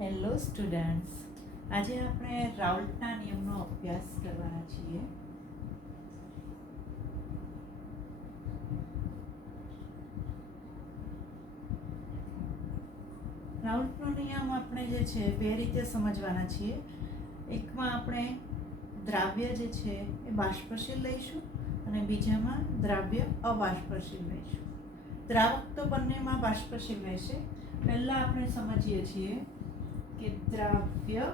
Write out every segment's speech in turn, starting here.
Hello students, આજે આપણે રાઉલ્ટના નિયમનો અભ્યાસ કરવાના છીએ. રાઉલ્ટનો નિયમ આપણે જે છે બે રીતે સમજવાના છીએ. એકમાં આપણે દ્રાવ્ય જે છે એ બાષ્પશીલ લઈશું અને બીજામાં દ્રાવ્ય અબાષ્પશીલ લઈશું. દ્રાવક તો બંનેમાં બાષ્પશીલ રહેશે. પહેલાં આપણે સમજીએ છીએ કે દ્રાવ્ય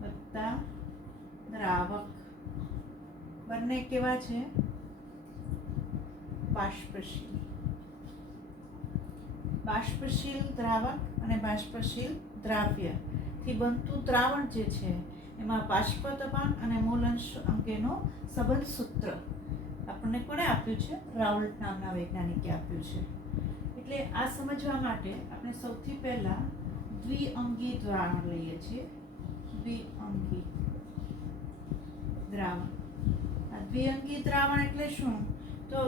વત્તા દ્રાવક બંને કેવા છે? બાષ્પશીલ. બાષ્પશીલ દ્રાવક અને બાષ્પશીલ દ્રાવ્યથી બનતું દ્રાવણ જે છે એમાં બાષ્પદબાણ અને મૂલંશ અંગેનો સંબંધ સૂત્ર આપણને કોણે આપ્યું છે? રાઉલ્ટ નામના વૈજ્ઞાનિકે આપ્યું છે. એટલે આ સમજવા માટે આપણે સૌથી પહેલા દ્વિઅંગી દ્રાવણ લઈએ છીએ. દ્વિઅંગી દ્રાવણ. આ દ્વિઅંગી દ્રાવણ એટલે શું? તો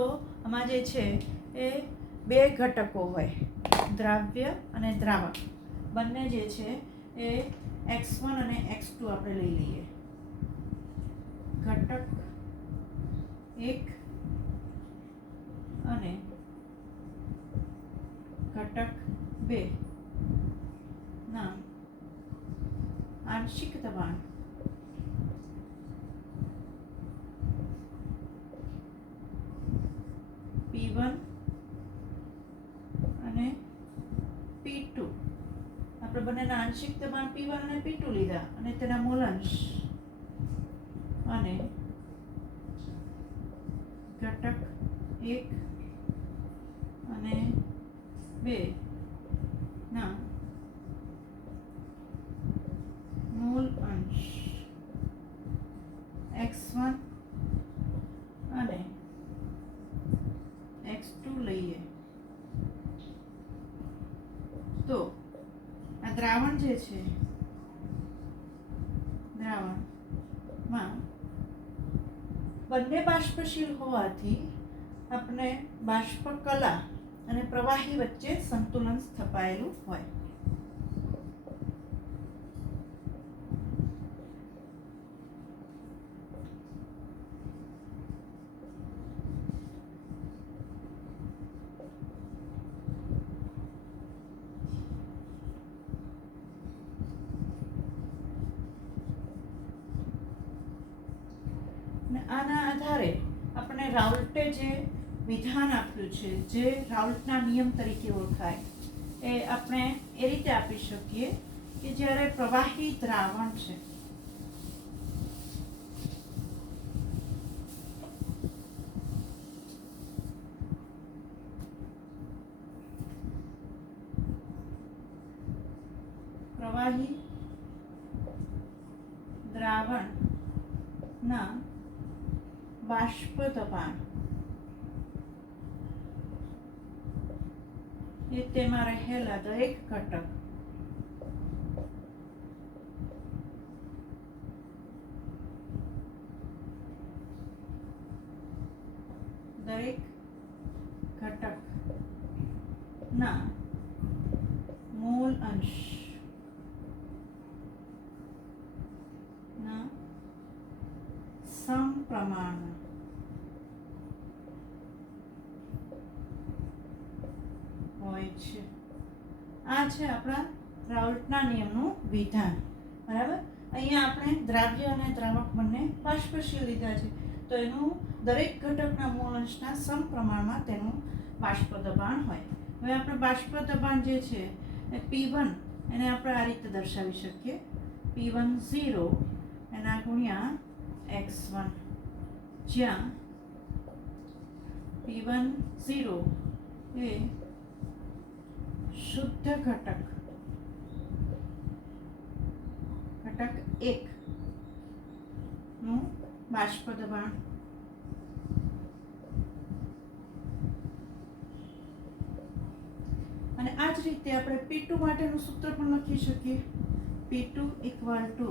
આમાં જે છે એ બે ઘટકો હોય, દ્રાવ્ય અને દ્રાવક બંને જે છે એ x1 અને x2 આપણે લઈ લઈએ. ઘટક 1 અને ઘટક 2 ના આંશિક દબાણ P1 અને P2. આપણે બંનેના આંશિક દબાણ P1 અને P2 લીધા અને તેના મૂલાંશ અને ઘટક 1 અને 2 ના મૂલ અંશ x1 અને x2 લઈએ તો આ દ્રાવણ જે છે, દ્રાવણમાં બંને બાષ્પશીલ હોવાથી આપણે બાષ્પ કલા અને પ્રવાહી વચ્ચે સંતુલન સ્થપાયેલું હોય. આના આધારે આપણે રાઉલ્ટે જે વિધાન આપ્યું છે, જે રાઉલ્ટના નિયમ તરીકે ઓળખાય, એ આપણે એ રીતે આપી શકીએ કે જ્યારે પ્રવાહી દ્રાવણ છે પ્રવાહી દ્રાવણના બાષ્પ દબાણ એ તેમાં રહેલા દરેક ઘટક ના મૂળ અંશ ના સમપ્રમાણ હોય છે. આ છે આપણા રાઉલ્ટના નિયમનું વિધાન. બરાબર. અહીંયા આપણે દ્રાવ્ય અને દ્રાવક બંને બાષ્પશીલ લીધા છે, તો એનું દરેક ઘટકના મૂળ અંશના સમપ્રમાણમાં તેનું બાષ્પ દબાણ હોય. હવે આપણે બાષ્પ દબાણ જે છે એ P1 એને આપણે આ રીતે દર્શાવી શકીએ. P1 0 એના ગુણ્યા x1, જ્યાં P1 0 એ શુદ્ધ ઘટક 1 નું બાષ્પ દબાણ અને આ જ રીતે આપણે P2 માટેનું સૂત્ર પણ લખી શકીએ. P2 equal to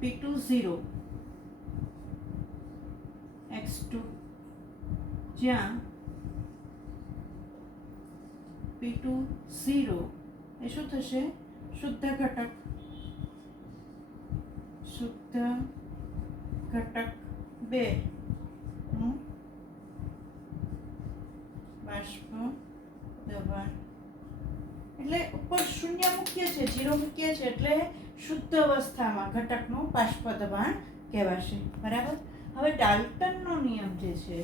P2 0 x2, જ્યાં P2 0 એ શું થશે? શુદ્ધ ઘટક. શુદ્ધ ઘટક 2 નું બાષ્પ દબાણ. એટલે ઉપર શૂન્ય મૂકીએ છીએ, 0 મૂકીએ છીએ એટલે શુદ્ધ અવસ્થામાં ઘટકનું બાષ્પ દબાણ કહેવાશે. બરાબર. હવે ડાલ્ટનનો નિયમ જે છે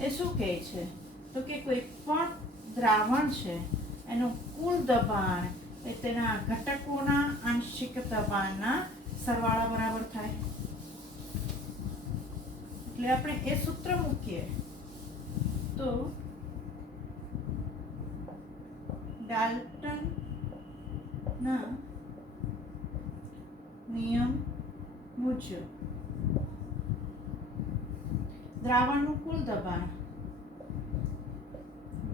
એ શું કહે છે? તો કે કોઈ પણ દ્રાવણ છે એનું કુલ દબાણ એ તેના ઘટકોના આંશિક દબાણના સરવાળા બરાબર થાય. એટલે આપણે એ સૂત્ર મૂકીએ તો ડાલ્ટનના નિયમ મુજબ દ્રાવણનું કુલ દબાણ,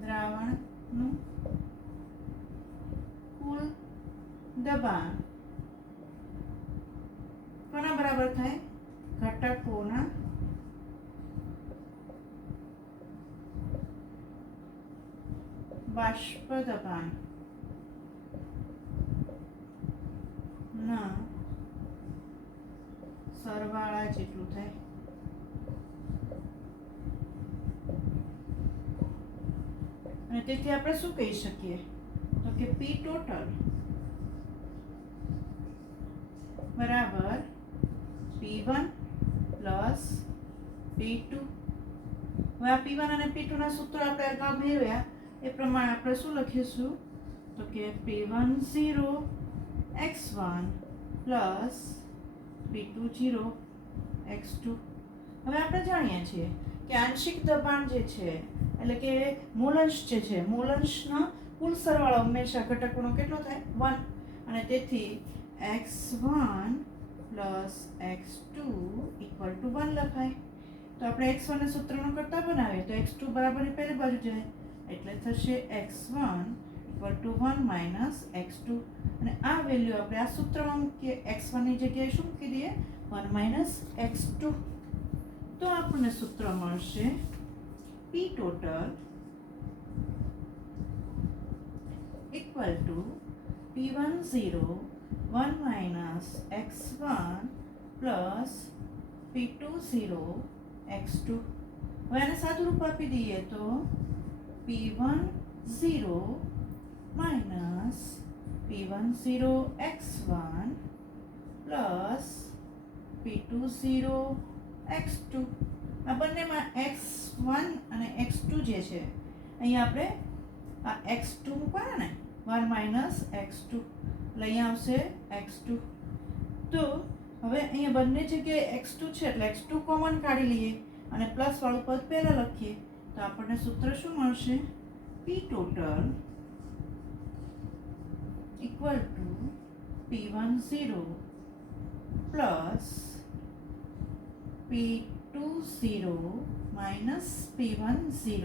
દ્રાવણનું કુલ દબાણ કોના બરાબર થાય? ઘટકોના બાષ્પ દબાણ ના સરવાળા જેટલું થાય. અને તેથી આપણે શું કહી શકીએ? તો કે P ટોટલ બરાબર P1 પ્લસ P2. હવે આ P1 અને P2 ના સૂત્રો આપણે અગાઉ મેળવ્યા એ પ્રમાણે આપણે શું લખીશું? તો કે P10 x1 plus P20 x2. હવે આપણે જાણીએ છીએ કે આંશિક દબાણ જે છે એટલે કે મૂલાંશ જે છે, મૂલાંશનો કુલ સરવાળો હંમેશા ઘટકોનો કેટલો થાય? 1. અને તેથી x1 plus x2 equal to 1 લખાય. તો આપણે x1 ને સૂત્રનો કરતા બનાવીએ તો x2 બરાબર પહેલી બાજુ જાય એટલે થશે x1 equal to 1 minus x2. અને આ વેલ્યુ આપણે આ સૂત્રમાં મૂકીએ. x1 ની જગ્યાએ શું મૂકી દઈએ? 1 માઇનસ x2. તો આપણને સૂત્ર મળશે P total equal to P10 1 minus x1 plus P20 x2. હવે આને સાદું રૂપ આપી દઈએ તો P10 minus P10 x1 plus P20 x2. આ બંનેમાં x1 અને x2 જે છે અહીંયા આપણે આ x2 મૂકવાના ને 1 માઇનસ x2 એટલે અહીંયા આવશે x2. તો હવે અહીંયા બંને જગ્યાએ x2 છે એટલે x2 કોમન કાઢી લઈએ અને પ્લસ વાળું પદ પહેલા લખીએ તો આપણને સૂત્ર શું મળશે? P total equal to P10 plus P20 minus P10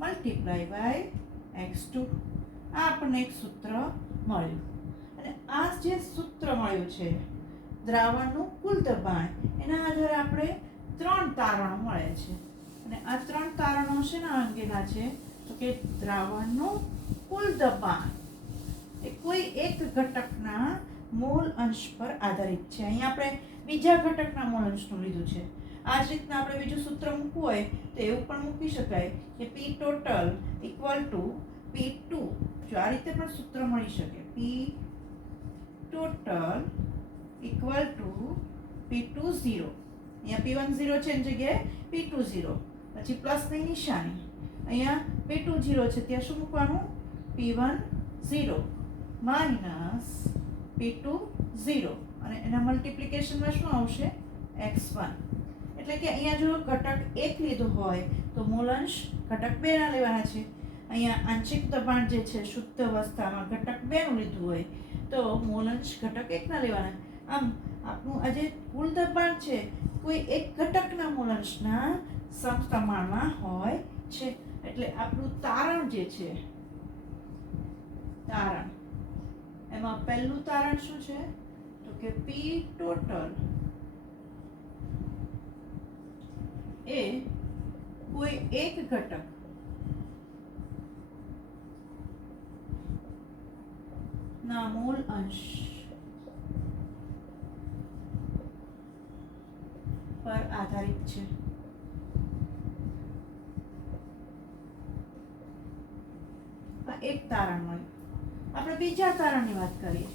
multiply by x2. આ આપણને એક સૂત્ર મળ્યું. અને આ જે સૂત્ર મળ્યું છે દ્રાવણનું કુલ દબાણ એના આધારે આપણે 3 તારણો મળે છે. અને આ 3 તારણો શેના અંગેના છે? તો કે દ્રાવણનું કુલ દબાણ એ કોઈ એક ઘટકના મૂળ અંશ પર આધારિત છે. અહીં આપણે બીજા ઘટકના મૂળ અંશનું લીધું છે. આ જ રીતના આપણે બીજું સૂત્ર મૂકવું હોય તો એવું પણ મૂકી શકાય કે P total equal two P2. જો આ રીતે પણ સૂત્ર મળી શકે. P total equal two P20. અહીંયા P10 છે એની જગ્યાએ P20 પછી પ્લસની નિશાની. અહીંયા P20 છે ત્યાં શું મૂકવાનું? P10 માઇનસ P20 અને એના મલ્ટીપ્લિકેશનમાં શું આવશે? x1. એટલે કે અહીંયા જો ઘટક 1 લીધો હોય તો મૂલાંશ ઘટક 2 ના લેવાના છે. અહીંયા આંશિક દબાણ જે છે શુદ્ધ અવસ્થામાં ઘટક 2 નું લીધું હોય તો મૂલાંશ ઘટક 1 ના લેવાના. આમ આપણું આ જે કુલ દબાણ છે કોઈ એક ઘટકના મૂલાંશના સમપ્રમાણમાં હોય છે. એટલે આપણું તારણ જે છે તારણ એમાં પહેલું તારણ શું છે? તો કે P ટોટલ એ કોઈ એક ઘટક ના મૂળ અંશ પર આધારિત છે. આ એક તારણ મળ્યું. આપણે બીજા તારણની વાત કરીએ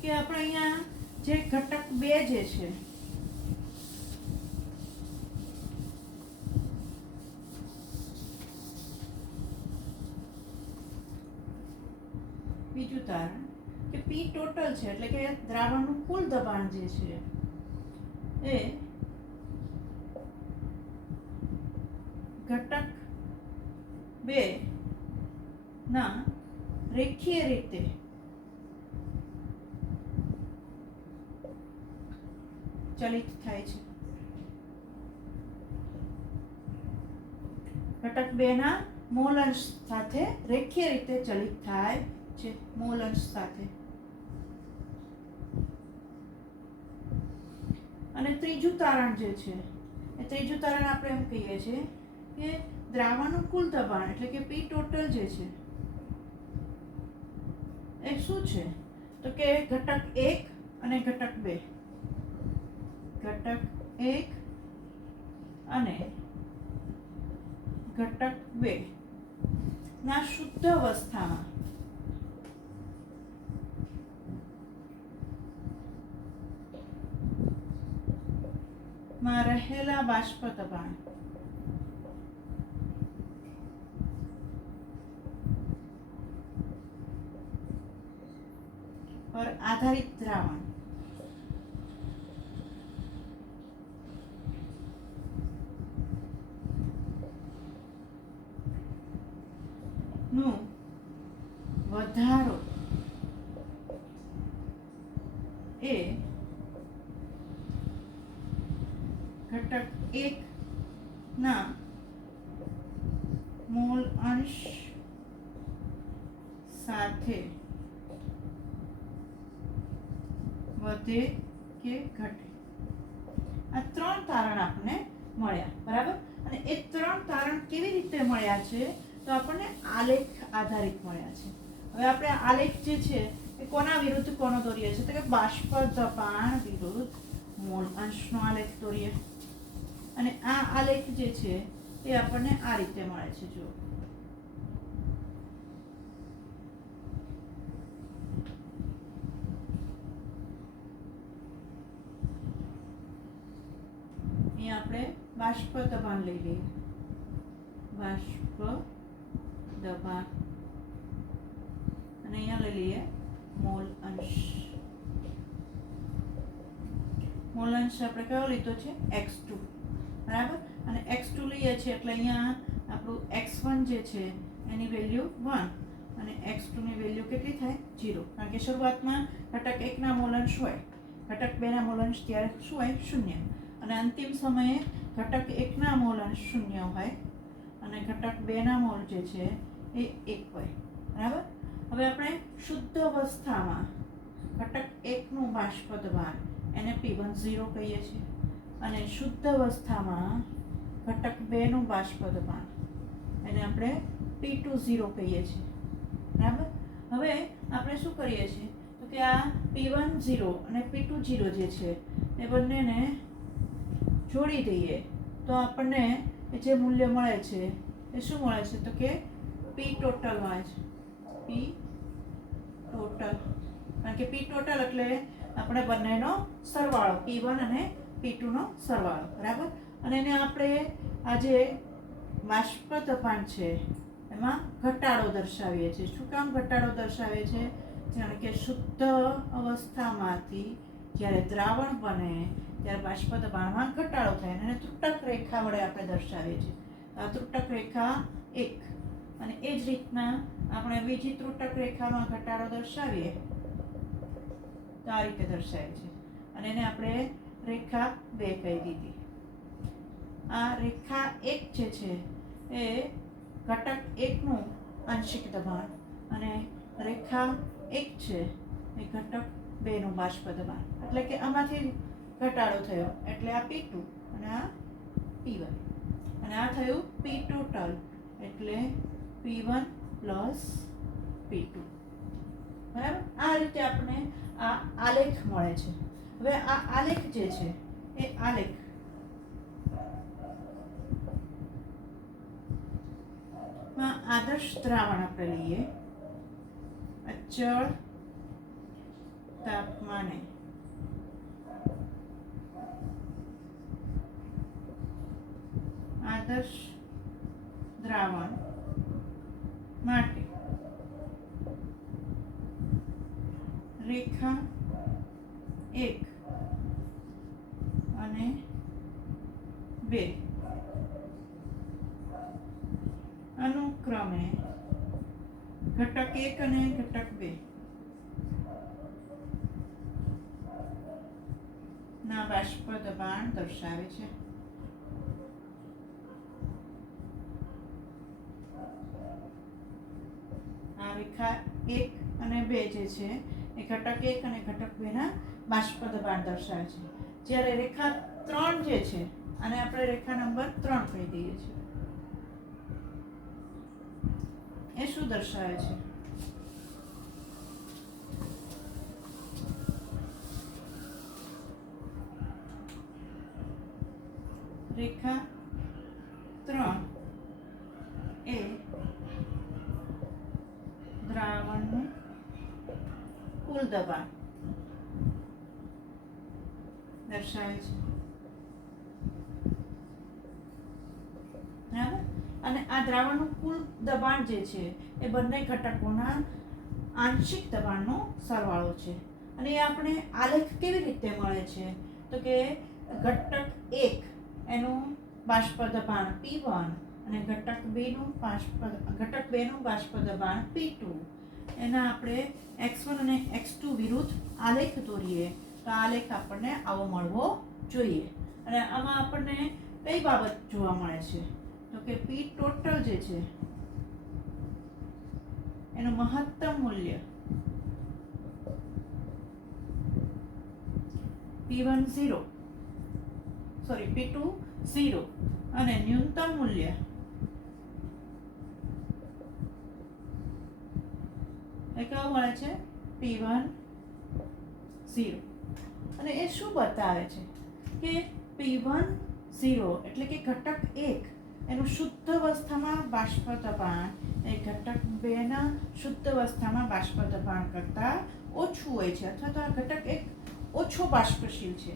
કે આપણે અહીંયા જે ઘટક 2 જે છે બીજું તારણ કે પી ટોટલ છે એટલે કે દ્રાવણનું કુલ દબાણ જે છે એ ઘટક 2 ના રેખીય રીતે ચલિત થાય છે. ઘટક 2 ના મોલ અંશ સાથે રેખીય રીતે ચલિત થાય છે. મોલ અંશ સાથે. અને ત્રીજું તારણ જે છે એ ત્રીજું તારણ આપણે એમ કહીએ છીએ કે દ્રાવણનું કુલ દબાણ એટલે કે પી ટોટલ જે છે એ શું છે તો કે ઘટક 1 અને ઘટક 2 ઘટક 1 અને ઘટક 2 ના શુદ્ધ અવસ્થામાં રહેલા બાષ્પ દબાણ પર આધારિત દ્રાવણ નું વધારો એ ઘટક 1 ના મોલ અંશ સાથે વધે કે ઘટે. આ 3 તારણ આપણને મળ્યા. બરાબર. અને એ 3 તારણ કેવી રીતે મળ્યા છે તો આપણને આલેખ આધારિત મળ્યા છે. હવે આપણે આલેખ જે છે એ કોના વિરુદ્ધ કોનો દોરીએ છીએ તો કે બાષ્પ દબાણ વિરુદ્ધ મોલ અંશનો આલેખ દોરીએ. અને આ આલેખ જે છે એ આપણને આ રીતે મળે છે. જુઓ, અહીંયા આપણે બાષ્પ દબાણ લઈ લઈએ. બાષ્પ દબાણ અને અહીંયા લઈ લઈએ મોલ અંશ. મોલ અંશ આપણે કયો લીધો છે x2. બરાબર. અને x2 લઈએ છીએ એટલે અહીંયા આપણું x1 જે છે એની વેલ્યુ 1 અને x2 ની વેલ્યુ કેટલી થાય 0. કારણ કે શરૂઆતમાં ઘટક 1 ના મોલ અંશ હોય, ઘટક 2 ના મોલ અંશ ત્યારે શું હોય 0 અને અંતિમ સમયે ઘટક 1 ના મોલ અંશ 0 હોય અને ઘટક 2 ના મોલ જે છે એ 1 હોય. બરાબર. હવે આપણે શુદ્ધ અવસ્થામાં ઘટક 1 નું બાષ્પ દબાણ એને P10 કહીએ છીએ અને શુદ્ધ અવસ્થામાં ઘટક 2 નું બાષ્પ દબાણ એને આપણે P20 કહીએ છીએ. બરાબર. હવે આપણે શું કરીએ છીએ તો કે આ P10 અને P20 જે છે એ બંનેને જોડી દઈએ તો આપણને જે મૂલ્ય મળે છે એ શું મળે છે તો કે P ટોટલ મળે છે. P total. કારણ કે P ટોટલ એટલે આપણે બંનેનો સરવાળો P1 અને P2 નો સરવાળો. બરાબર. અને એને આપણે આ જે બાષ્પ દબાણ છે એમાં ઘટાડો દર્શાવીએ છીએ. શું કામ ઘટાડો દર્શાવીએ છીએ? જાણે કે શુદ્ધ અવસ્થામાંથી જ્યારે દ્રાવણ બને ત્યારે બાષ્પ દબાણમાં ઘટાડો થાય અને ત્રુટક રેખા વડે આપણે દર્શાવીએ છીએ. આ ત્રુટક રેખા 1 અને એ જ રીતના આપણે બીજી ત્રુટક રેખામાં ઘટાડો દર્શાવીએ તો આ રીતે દર્શાવે છે અને એને આપણે રેખા 2 કહી દીધી. આ રેખા 1 જે છે એ ઘટક 1 નું આંશિક દબાણ અને રેખા 1 છે એ ઘટક 2 નું બાષ્પ દબાણ. એટલે કે આમાંથી ઘટાડો થયો એટલે આ P2 અને આ P1 અને આ થયું P ટોટલ એટલે P1 પ્લસ P2. બરાબર. આ રીતે આપણે આ આલેખ મળે છે. હવે આ આલેખ જે છે એ આલેખ આદર્શ દ્રાવણ આપણે લઈએ અચળ તાપમાને આદર્શ દ્રાવણ માટે રેખા 1 અને 2 અનુક્રમે ઘટક 1 અને ઘટક 2 ના બાષ્પ દબાણ દર્શાવે છે. આ રેખા 1 અને 2 જે છે એ ઘટક 1 અને ઘટક 2 ના બાષ્પ દબાણ દર્શાવે છે. જ્યારે રેખા 3 જે છે આને આપણે રેખા નંબર 3 કહી દઈએ છીએ. એ શું દર્શાવે છે? રેખા 3 એ દ્રાવણનું કુલ દબાણ દર્શાવે છે. બરાબર. અને આ દ્રાવણનું કુલ દબાણ જે છે એ બંને ઘટકોના આંશિક દબાણનો સરવાળો છે. અને એ આપણે આલેખ કેવી રીતે મળે છે? તો કે ઘટક 1 એનું બાષ્પ દબાણ P1 અને ઘટક 2 નું બાષ્પ દબાણ P2 એના આપણે x1 અને x2 વિરુદ્ધ આલેખ દોરીએ તો આલેખ આપણને આવો મળવો જોઈએ. અને આમાં આપણને કઈ બાબત જોવા મળે છે? તો કે P ટોટલ જે છે એનું મહત્તમ મૂલ્ય P1 0 P2 0 અને ન્યૂનતમ મૂલ્ય એ કેવું મળે છે? P1 0. અને એ શું બતાવે છે કે P1 0 એટલે કે ઘટક 1 એનું શુદ્ધ અવસ્થામાં બાષ્પ દબાણ એ ઘટક 2 ના શુદ્ધ અવસ્થામાં બાષ્પ દબાણ કરતાં ઓછું હોય છે, અથવા તો આ ઘટક 1 ઓછો બાષ્પશીલ છે.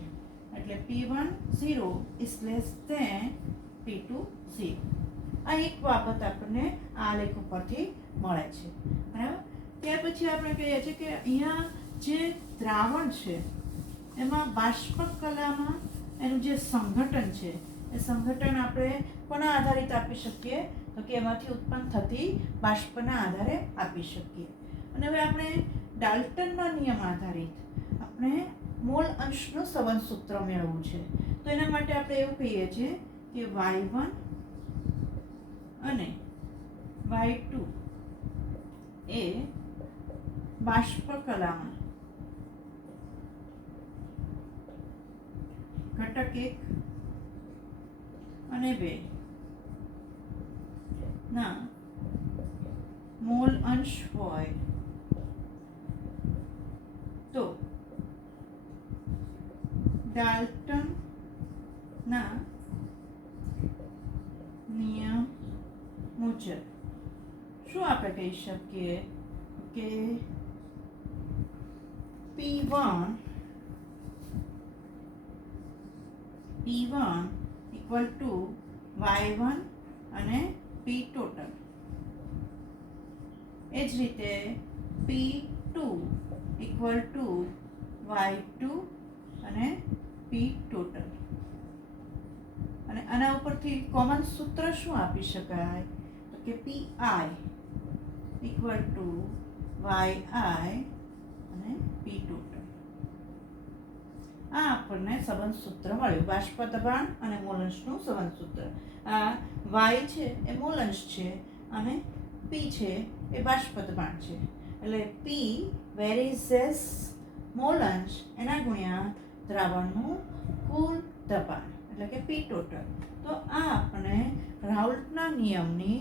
એટલે P1 0 is less than P2 0. આ એક બાબત આપણને આ આલેખ ઉપરથી મળે છે. બરાબર. ત્યાર પછી આપણે કહીએ છીએ કે અહીંયા જે દ્રાવણ છે એમાં બાષ્પ કલામાં એનું જે સંઘટન છે એ સંઘટન આપણે કોના આધારિત આપી શકીએ? તો કે એમાંથી ઉત્પન્ન થતી બાષ્પના આધારે આપી શકીએ. અને હવે આપણે ડાલ્ટનના નિયમ આધારિત આપણે મોલ અંશનું સંબંધ સૂત્ર મેળવવું છે. તો એના માટે આપણે એવું કહીએ છીએ કે y1 અને y2 એ બાષ્પ કલામાં ઘટક 1 અને 2 ના મોલ અંશ હોય તો ડાલ્ટનના નિયમ મુજબ શું આપણે કહી શકીએ કે P1 equal to y1 અને P total. એ જ રીતે P2 equal to y2 અને P total. અને આના ઉપરથી કોમન સૂત્ર શું આપી શકાય? તો કે PI equal to yi અને P total. આ આપણને સંબંધ સૂત્ર મળ્યું, બાષ્પ દબાણ અને મોલંશનું સંબંધ સૂત્ર. આ y છે એ મોલંશ છે અને P છે એ બાષ્પ દબાણ છે. એટલે P વેરીઝેસ મોલંશ એના ગુણ્યા દ્રાવણનું કુલ દબાણ એટલે કે P ટોટલ. તો આ આપણે રાઉલ્ટના નિયમની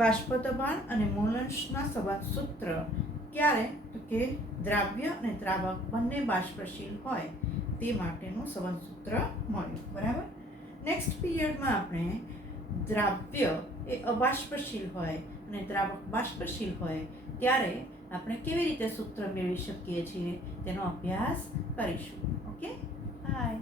બાષ્પ દબાણ અને મોલંશના સંબંધ સૂત્ર ક્યારે? તો કે દ્રાવ્ય અને દ્રાવક બંને બાષ્પશીલ હોય તે માટેનું સંબંધસૂત્ર મળ્યું. બરાબર. નેક્સ્ટ પીરિયડમાં આપણે દ્રાવ્ય એ અબાષ્પશીલ હોય અને દ્રાવક બાષ્પશીલ હોય ત્યારે આપણે કેવી રીતે સૂત્ર મેળવી શકીએ છીએ તેનો અભ્યાસ કરીશું. Okay, by.